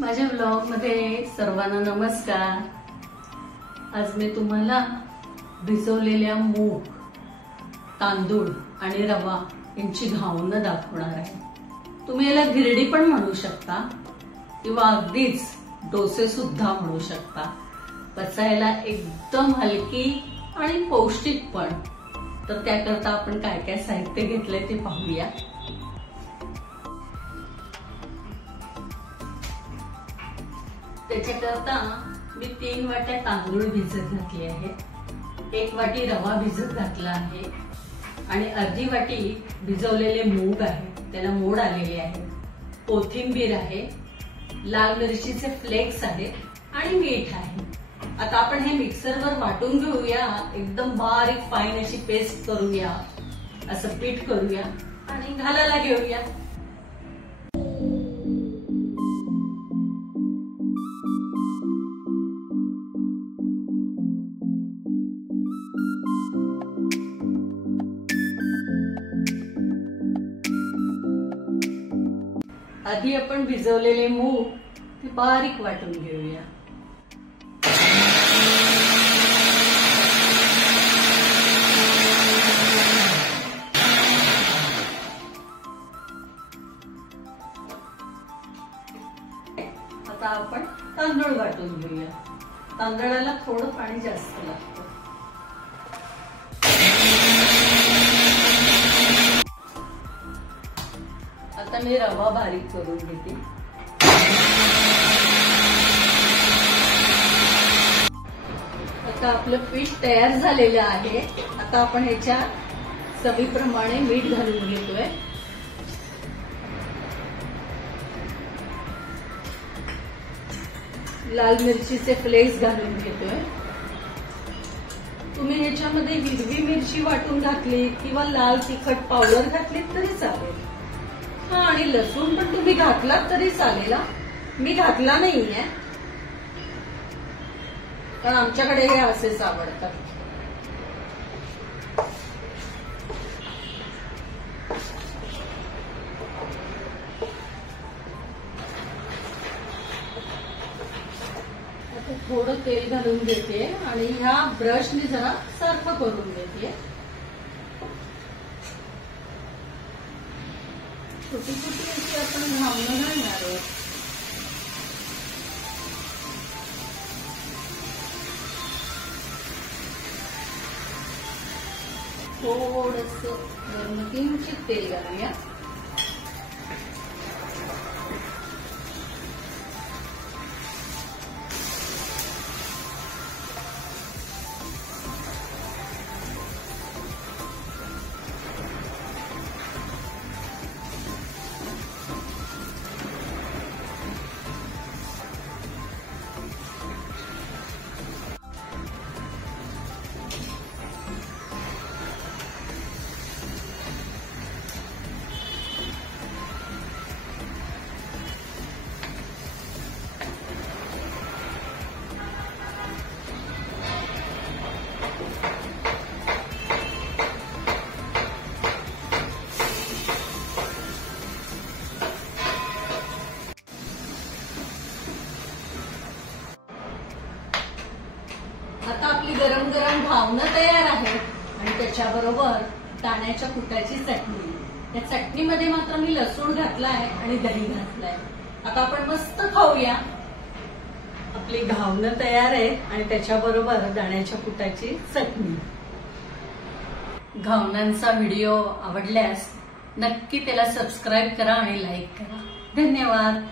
माझ्या ब्लॉग मध्ये सर्वांना नमस्कार। आज मी तुम्हाला भिजवलेल्या मूग, तांदूळ आणि रवा यांची घावणं दाखवणार आहे। तुम्ही याला गिरडी पण म्हणू शकता किंवा अगदीच डोसे सुद्धा म्हणू शकता। पचायला एकदम हलकी आणि पौष्टिक पण। तर त्याकरता आपण काय काय साहित्य घेतले ते पाहूया। त्याच्याकरता मी 3 वाट्या तांदूळ भिजत घातले आहेत, 1 वाटी रवा भिजत घातला आहे आणि अर्धी वाटी भिजवलेले मूग आहे, त्याला मोड आलेले आहे, कोथिंबीर आहे, लाल मिरचीचे फ्लेक्स आहेत आणि मीठ आहे। आता आपण हे मिक्सरवर वाटून घेऊया, एकदम बारीक फाईन अशी पेस्ट करूया, असं पीठ करूया आणि घालायला घेऊया। आधी आपण भिजवलेले मूग ते बारीक वाटून घेऊया। आता आपण तांदूळ वाटून घेऊया। तांदळाला थोडं पाणी जास्त लागतं। आता मी रवा बारीक करून घेते। आता आपलं पीठ तयार झालेलं आहे। आता आपण ह्याच्या चवीप्रमाणे मीठ घालून घेतोय। लाल मिरचीचे फ्लेक्स घालून घेतोय। तुम्ही ह्याच्यामध्ये हिरवी मिरची वाटून घातली किंवा लाल तिखट पावडर घातली तरी चालेल। आणि लसूण पण तुम्ही घातलात तरी चालेल। मी घातला नाहीये कारण आमच्याकडे हे असेच आवडतात। आता थोडं तेल घालून घेते आणि ह्या ब्रशने जरा सारखं करून घेते। छोटी छोटी अशी आपण घावणं घालणार आहोत। थोडंसं वरून किंचित तेल घालूया। आता आपली गरम गरम घावणं तयार आहे आणि त्याच्याबरोबर दाण्याच्या कुटाची चटणी। या चटणीमध्ये मात्र मी लसूण घातलाय आणि दही घातलाय। आता आपण मस्त खाऊया। आपली घावणं तयार आहे आणि त्याच्याबरोबर दाण्याच्या कुटाची चटणी। घावणांचा व्हिडिओ आवडल्यास नक्की त्याला सबस्क्राईब करा आणि लाईक करा। धन्यवाद।